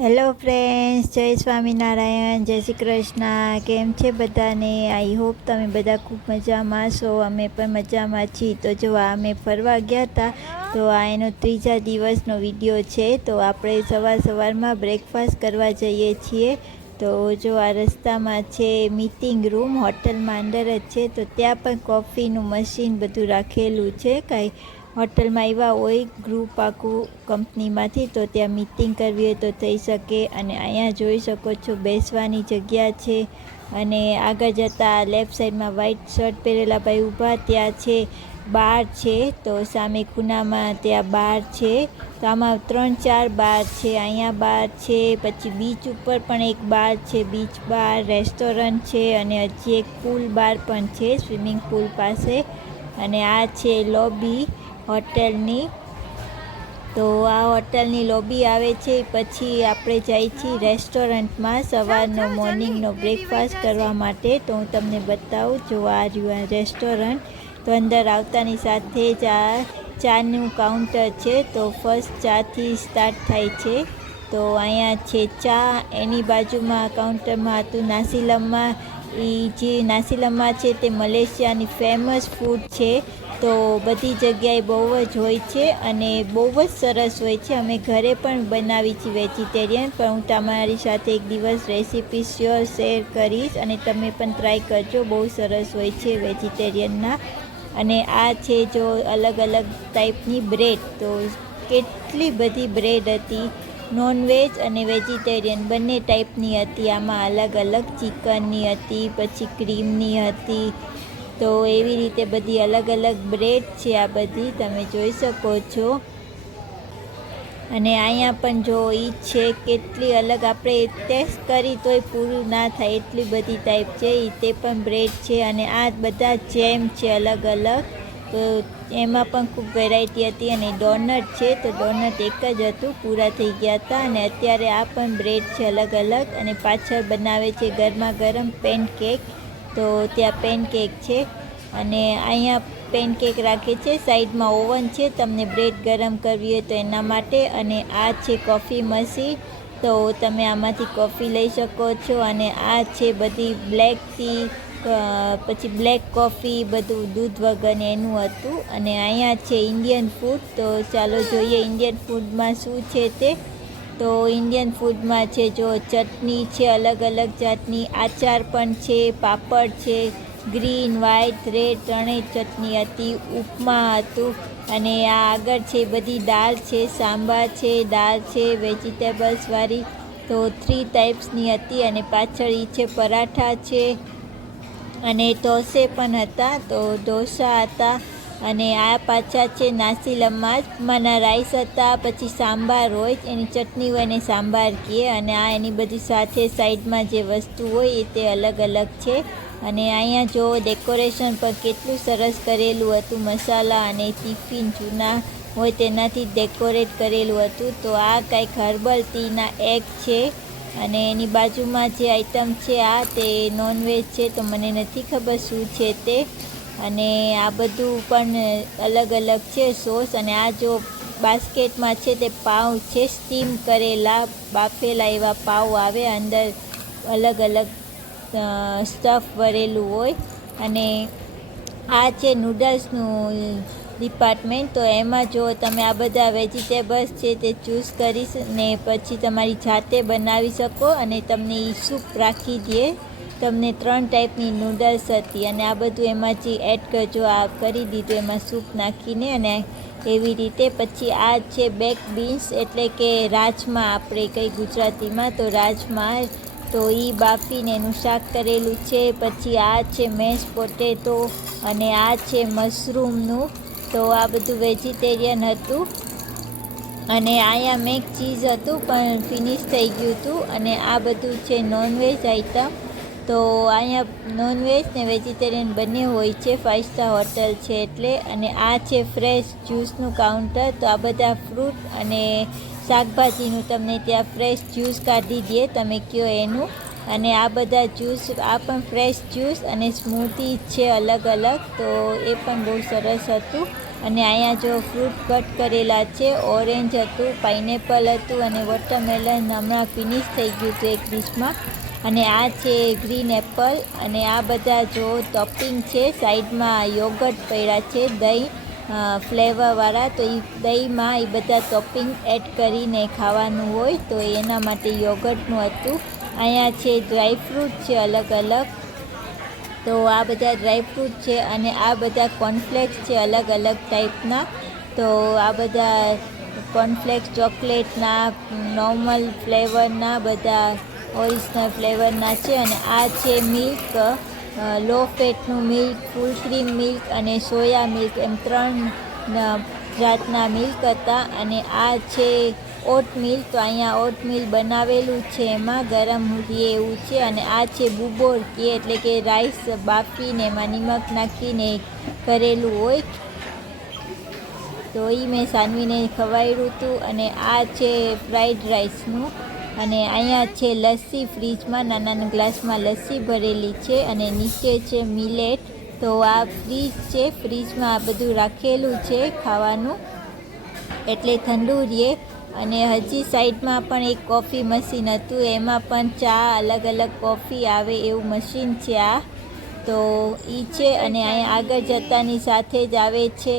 Hello friends, જય સ્વામિનારાયણ, જય શ્રી કૃષ્ણ. કેમ છે બધાને? આઈ હોપ તમે બધા ખૂબ મજામાં છો. અમે પણ મજામાં છીએ. તો જો અમે ફરવા ગયા હતા, તો આ એનો ત્રીજા દિવસનો વિડીયો છે. તો આપણે સવારમાં બ્રેકફાસ્ટ કરવા જઈએ છીએ. તો જો આ રસ્તામાં છે મીટિંગ રૂમ, હોટલમાં અંદર જ છે. તો ત્યાં પણ કોફીનું મશીન બધું રાખેલું છે. કાંઈ હોટલમાં એવા હોય ગ્રુપ આખું કંપનીમાંથી, તો ત્યાં મીટિંગ કરવી હોય તો થઈ શકે. અને અહીંયા જોઈ શકો છો બેસવાની જગ્યા છે. અને આગળ જતાં લેફ્ટ સાઈડમાં વ્હાઇટ શર્ટ પહેરેલા ભાઈ ઊભા ત્યાં છે. બાર છે, તો સામે ખૂણામાં ત્યાં બાર છે. તો આમાં 3-4 બાર છે. અહીંયા બાર છે, પછી બીચ ઉપર પણ એક બાર છે, બીચ બાર, રેસ્ટોરન્ટ છે. અને હજી એક પૂલ બાર પણ છે સ્વિમિંગ પુલ પાસે. અને આ છે લોબી હોટલની. તો આ હોટલની લોબી આવે છે. પછી આપણે જઈએ છીએ રેસ્ટોરન્ટમાં સવારનો મોર્નિંગનો બ્રેકફાસ્ટ કરવા માટે. તો હું તમને બતાવું. જો આ રહ્યું આ રેસ્ટોરન્ટ. તો અંદર આવતાની સાથે જ આ ચાનું કાઉન્ટર છે. તો ફર્સ્ટ ચાથી સ્ટાર્ટ થાય છે. તો અહીંયા છે ચા. એની બાજુમાં કાઉન્ટરમાં હતું નાસીલમ્મા. એ જે નાસીલમ્મા છે તે મલેશિયાની ફેમસ ફૂડ છે. તો બધી જગ્યાએ બહુ જ હોય છે અને બહુ જ સરસ હોય છે. અમે ઘરે પણ બનાવી છીએ વેજીટેરિયન, પણ હું તમારી સાથે એક દિવસ રેસીપી શ્યોર શેર કરીશ અને તમે પણ ટ્રાય કરજો. બહુ સરસ હોય છે વેજીટેરિયનના. અને આ છે જો અલગ અલગ ટાઈપની બ્રેડ. તો કેટલી બધી બ્રેડ હતી, નોનવેજ અને વેજીટેરિયન બંને ટાઈપની હતી. આમાં અલગ અલગ ચિકનની હતી, પછી ક્રીમની હતી. તો એવી રીતે બધી અલગ અલગ બ્રેડ છે. આ બધી તમે જોઈ શકો છો. અને અહીંયા પણ જો ઈ છે કેટલી અલગ, આપણે ટેસ્ટ કરી તોય પૂરું ના થાય એટલી બધી ટાઈપ છે. તે પણ બ્રેડ છે. અને આ બધા જેમ છે અલગ અલગ. તો એમાં પણ ખૂબ વેરાયટી હતી. અને ડોનટ છે, તો ડોનટ એક જ હતું, પૂરા થઈ ગયા હતા. અને અત્યારે આ પણ બ્રેડ છે અલગ અલગ. અને પાછળ બનાવે છે ગરમા ગરમ પેનકેક. તો ત્યાં પેનકેક છે. અને અહીંયા પેનકેક રાખે છે. સાઈડમાં ઓવન છે, તમને બ્રેડ ગરમ કરવી હોય તો એના માટે. અને આ છે કોફી મશીન. તો તમે આમાંથી કોફી લઈ શકો છો. અને આ છે બધી બ્લેક ટી, પછી બ્લેક કોફી, બધું દૂધ વગર એનું હતું. અને અહીંયા છે ઇન્ડિયન ફૂડ. તો ચાલો જોઈએ ઇન્ડિયન ફૂડમાં શું છે તે. તો ઇન્ડિયન ફૂડમાં છે જો ચટણી છે અલગ અલગ જાતની, આચાર પણ છે, પાપડ છે, ગ્રીન, વ્હાઇટ, રેડ ત્રણેય ચટણી હતી, ઉપમા હતું. અને આ આગળ છે બધી દાળ છે, સાંભાર છે, દાળ છે વેજીટેબલ્સવાળી. તો 3 ટાઈપ્સની હતી. અને પાછળ ઈ છે પરાઠા છે. અને ઢોસે પણ હતા, તો ઢોસા હતા. અને આ પાછા છે નાસીલમ્મા માના રાઈસ હતા. પછી સાંભાર હોય, એની ચટણી હોય ને સાંભાર કહે. અને આ એની બધી સાથે સાઈડમાં જે વસ્તુ હોય એ તે અલગ અલગ છે. અને અહીંયા જો ડેકોરેશન પણ કેટલું સરસ કરેલું હતું. મસાલા અને ટિફિન જૂના હોય તેનાથી ડેકોરેટ કરેલું હતું. તો આ કંઈક હર્બલ ટીના એગ છે. અને એની બાજુમાં જે આઈટમ છે આ તે નોનવેજ છે, તો મને નથી ખબર શું છે તે. અને આ બધું પણ અલગ અલગ છે સોસ. અને આ જો બાસ્કેટમાં છે તે પાઉં છે, સ્ટીમ કરેલા બાફેલા એવા પાઉં આવે, અંદર અલગ અલગ સ્ટફ ભરેલું હોય. અને આ છે નૂડલ્સનું ડિપાર્ટમેન્ટ. તો એમાં જો તમે આ બધા વેજીટેબલ્સ છે તે ચૂઝ કરી ને પછી તમારી જાતે બનાવી શકો. અને તમને એ સૂપ રાખી દે. તમને 3 ટાઈપની નૂડલ્સ હતી. અને આ બધું એમાંથી એડ કરજો. આ કરી દીધું એમાં સૂપ નાખીને. અને એવી રીતે પછી આ છે બેક બીન્સ, એટલે કે રાજમા આપણે કંઈ ગુજરાતીમાં. તો રાજમા, તો એ બાફીને એનું શાક કરેલું છે. પછી આ છે મેશ પોટેટો. અને આ છે મશરૂમનું. તો આ બધું વેજીટેરિયન હતું. અને અહીંયા મેક ચીઝ હતું પણ ફિનિશ થઈ ગયું હતું. અને આ બધું છે નોનવેજ આઈટમ. તો અહીંયા નોનવેજ ને વેજીટેરિયન બંને હોય છે, 5 સ્ટાર હોટલ છે એટલે. અને આ છે ફ્રેશ જ્યુસનું કાઉન્ટર. તો આ બધા ફ્રૂટ અને શાકભાજીનું તમને ત્યાં ફ્રેશ જ્યુસ કાઢી દે, તમે કહો એનું. અને આ બધા જ્યુસ, આ પણ ફ્રેશ જ્યુસ અને સ્મૂધી છે અલગ અલગ. તો એ પણ બહુ સરસ હતું. અને અહીંયા જો ફ્રૂટ કટ કરેલા છે, ઓરેન્જ હતું, પાઇનેપલ હતું અને વોટરમેલન હમણાં ફિનિશ થઈ ગયું હતું એક ડીશમાં. અને આ છે ગ્રીન એપલ અને આ બધા જો ટોપિંગ છે. સાઈડમાં યોગર્ટ પડ્યા છે દહીં ફ્લેવરવાળા, તો એ દહીંમાં એ બધા ટોપિંગ એડ કરીને ખાવાનું હોય, તો એના માટે યોગર્ટનું હતું. અહીંયા છે ડ્રાયફ્રૂટ છે અલગ અલગ, તો આ બધા ડ્રાયફ્રૂટ છે અને આ બધા કોર્નફ્લેક્સ છે અલગ અલગ ટાઈપના. તો આ બધા કોર્નફ્લેક્સ ચોકલેટના, નોર્મલ ફ્લેવરના, બધા ઓરિજિનલ ફ્લેવરના છે. અને આ છે મિલ્ક, લો ફેટનું મિલ્ક, ફૂલ ક્રીમ મિલ્ક અને સોયા મિલ્ક, એમ 3 જાતના મિલ્ક હતા. અને આ છે ઓટમીલ, તો અહીંયા ઓટમીલ બનાવેલું છે, એમાં ગરમ રહે એવું છે. અને આ છે બુબોર કે એટલે કે રાઈસ બાફીને એમાં નિમક નાખીને કરેલું હોય, તો એ મેં સાનવીને ખવાડ્યું હતું. અને આ છે ફ્રાઈડ રાઈસનું. અને અહીંયા છે લસ્સી, ફ્રીજમાં નાના ગ્લાસમાં લસ્સી ભરેલી છે. અને નીચે છે મિલેટ, તો આ ફ્રીજ છે, ફ્રીજમાં આ બધું રાખેલું છે ખાવાનું એટલે ઠંડુ રહે. અને હજી સાઈડમાં પણ એક કોફી મશીન હતું, એમાં પણ ચા અલગ અલગ કોફી આવે એવું મશીન છે આ, તો એ છે. અને અહીંયા આગળ જતાની સાથે જ આવે છે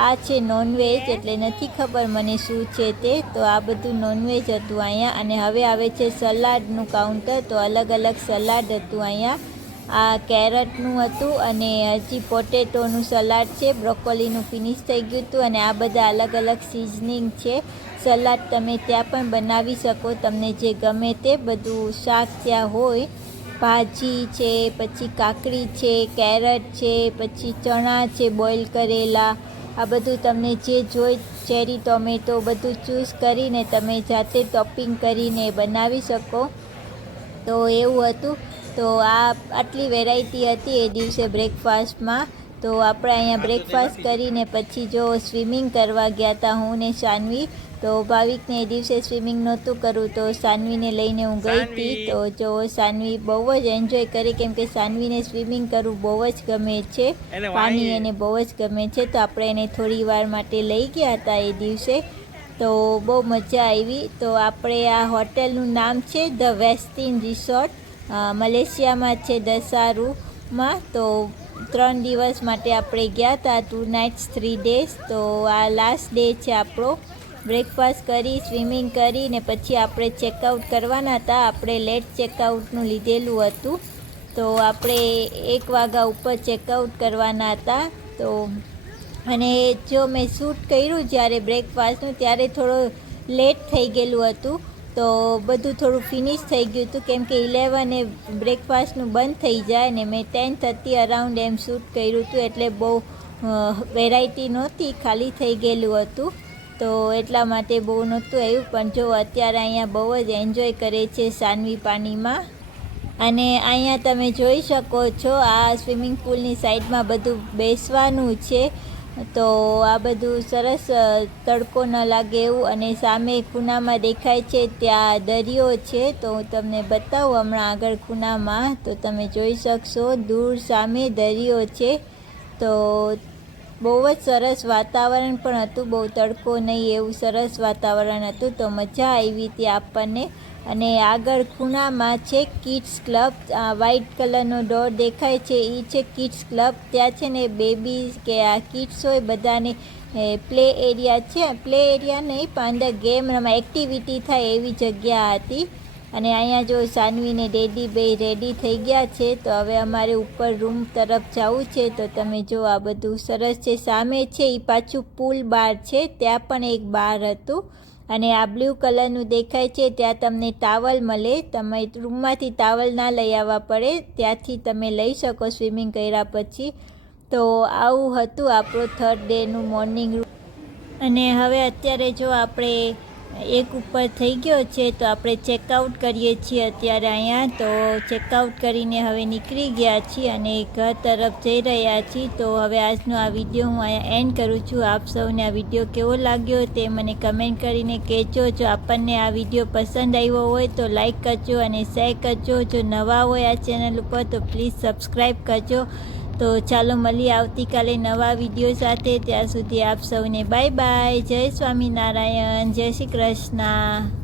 આ છે નોનવેજ, એટલે નથી ખબર મને શું છે તે, તો આ બધું નોનવેજ હતું અહીંયા. અને હવે આવે છે સલાડનું કાઉન્ટર, તો અલગ અલગ સલાડ હતું અહીંયા. આ કેરટનું હતું અને હજી પોટેટોનું સલાડ છે, બ્રોકોલીનું ફિનિશ થઈ ગયું હતું. અને આ બધા અલગ અલગ સિઝનિંગ છે. સલાડ તમે ત્યાં પણ બનાવી શકો, તમને જે ગમે તે બધું શાક ત્યાં હોય. ભાજી છે, પછી કાકડી છે, કેરટ છે, પછી ચણા છે બોઇલ કરેલા, આ બધું તમને જે જોઈ, ચેરી ટોમેટો બધું ચૂઝ કરીને તમે જાતે ટોપિંગ કરીને બનાવી શકો, તો એવું હતું. તો આટલી વેરાયટી હતી એ દિવસે બ્રેકફાસ્ટમાં. તો આપણે અહીંયા બ્રેકફાસ્ટ કરીને પછી જો સ્વિમિંગ કરવા ગયા હતા હું ને સાનવી. તો ભાવિકને એ દિવસે સ્વિમિંગ નહોતું કરવું, તો સાનવીને લઈને હું ગઈ હતી. તો જો સાનવી બહુ જ એન્જોય કરી, કેમ કે સાનવીને સ્વિમિંગ કરવું બહુ જ ગમે છે, પાણી એને બહુ જ ગમે છે. તો આપણે એને થોડી વાર માટે લઈ ગયા હતા એ દિવસે, તો બહુ મજા આવી. તો આપણે આ હોટેલનું નામ છે ધ વેસ્ટિન રિસોર્ટ, મલેશિયામાં છે દસારુમાં. તો 3 દિવસ માટે આપણે ગયા હતા, 2 નાઇટ્સ 3 ડેઝ. તો આ લાસ્ટ ડે છે આપણો. બ્રેકફાસ્ટ કરી, સ્વિમિંગ કરી ને પછી આપણે ચેકઆઉટ કરવાના હતા. આપણે લેટ ચેકઆઉટનું લીધેલું હતું, તો આપણે 1 વાગ્યા ઉપર ચેકઆઉટ કરવાના હતા. તો અને જો મેં શૂટ કર્યું જ્યારે બ્રેકફાસ્ટનું, ત્યારે થોડો લેટ થઈ ગયેલું હતું, તો બધું થોડું ફિનિશ થઈ ગયું હતું, કેમ કે 11 બ્રેકફાસ્ટનું બંધ થઈ જાય ને મેં 10:30 અરાઉન્ડ એમ શૂટ કર્યું હતું, એટલે બહુ વેરાયટી નહોતી, ખાલી થઈ ગયેલું હતું, તો એટલા માટે બહુ નહોતું આવ્યું. પણ જો અત્યારે અહીંયા બહુ જ એન્જોય કરે છે સાનવી પાણીમાં. અને અહીંયા તમે જોઈ શકો છો આ સ્વિમિંગ પુલની સાઈડમાં બધું બેસવાનું છે, તો આ બધું સરસ તડકો ન લાગે એવું. અને સામે ખૂણામાં દેખાય છે ત્યાં દરિયો છે, તો હું તમને બતાવું હમણાં આગળ ખૂણામાં, તો તમે જોઈ શકશો દૂર સામે દરિયો છે. તો બહુ જ સરસ વાતાવરણ પણ હતું, બહુ તડકો નહીં એવું સરસ વાતાવરણ હતું, તો મજા આવી હતી આપણને. અને આગળ ખૂણામાં છે કિડ્સ ક્લબ, વ્હાઇટ કલરનો ડોર દેખાય છે એ છે કિડ્સ ક્લબ. ત્યાં છે ને બેબીઝ કે આ કિડ્સ હોય બધાને પ્લે એરિયા છે, પ્લે એરિયા નહીં પણ અંદર ગેમ રમવા એક્ટિવિટી થાય એવી જગ્યા હતી. અને અહીંયા જો સાનવીને ડેડી બે રેડી થઈ ગયા છે, તો હવે અમારે ઉપર રૂમ તરફ જવું છે. તો તમે જો આ બધું સરસ છે. સામે છે એ પાછું પુલ બાર છે, ત્યાં પણ એક બાર હતું. અને આ બ્લુ કલરનું દેખાય છે ત્યાં તમને ટાવલ મળે, તમે રૂમમાંથી ટાવલ ના લઈ આવવા પડે, ત્યાંથી તમે લઈ શકો સ્વિમિંગ કર્યા પછી. તો આવું હતું આપણો 3rd ડેનું મોર્નિંગ રૂમ. અને હવે અત્યારે જો આપણે એક ઉપર થઈ ગયો છે, તો આપણે ચેકઆઉટ કરીએ છીએ અત્યારે અહીંયા. તો ચેકઆઉટ કરીને હવે નીકળી ગયા છીએ અને ઘર તરફ જઈ રહ્યા છીએ. તો હવે આજનો આ વિડીયો હું અહીંયા એન્ડ કરું છું. આપ સૌને આ વિડીયો કેવો લાગ્યો તે મને કમેન્ટ કરીને કહેજો. જો આપણને આ વિડીયો પસંદ આવ્યો હોય તો લાઈક કરજો અને શેર કરજો. જો નવા હોય આ ચેનલ ઉપર તો પ્લીઝ સબસ્ક્રાઈબ કરજો. તો ચાલો મળીએ આવતીકાલે નવા વિડીયો સાથે. ત્યાં સુધી આપ સૌને બાય બાય. જય સ્વામિનારાયણ, જય શ્રી કૃષ્ણ.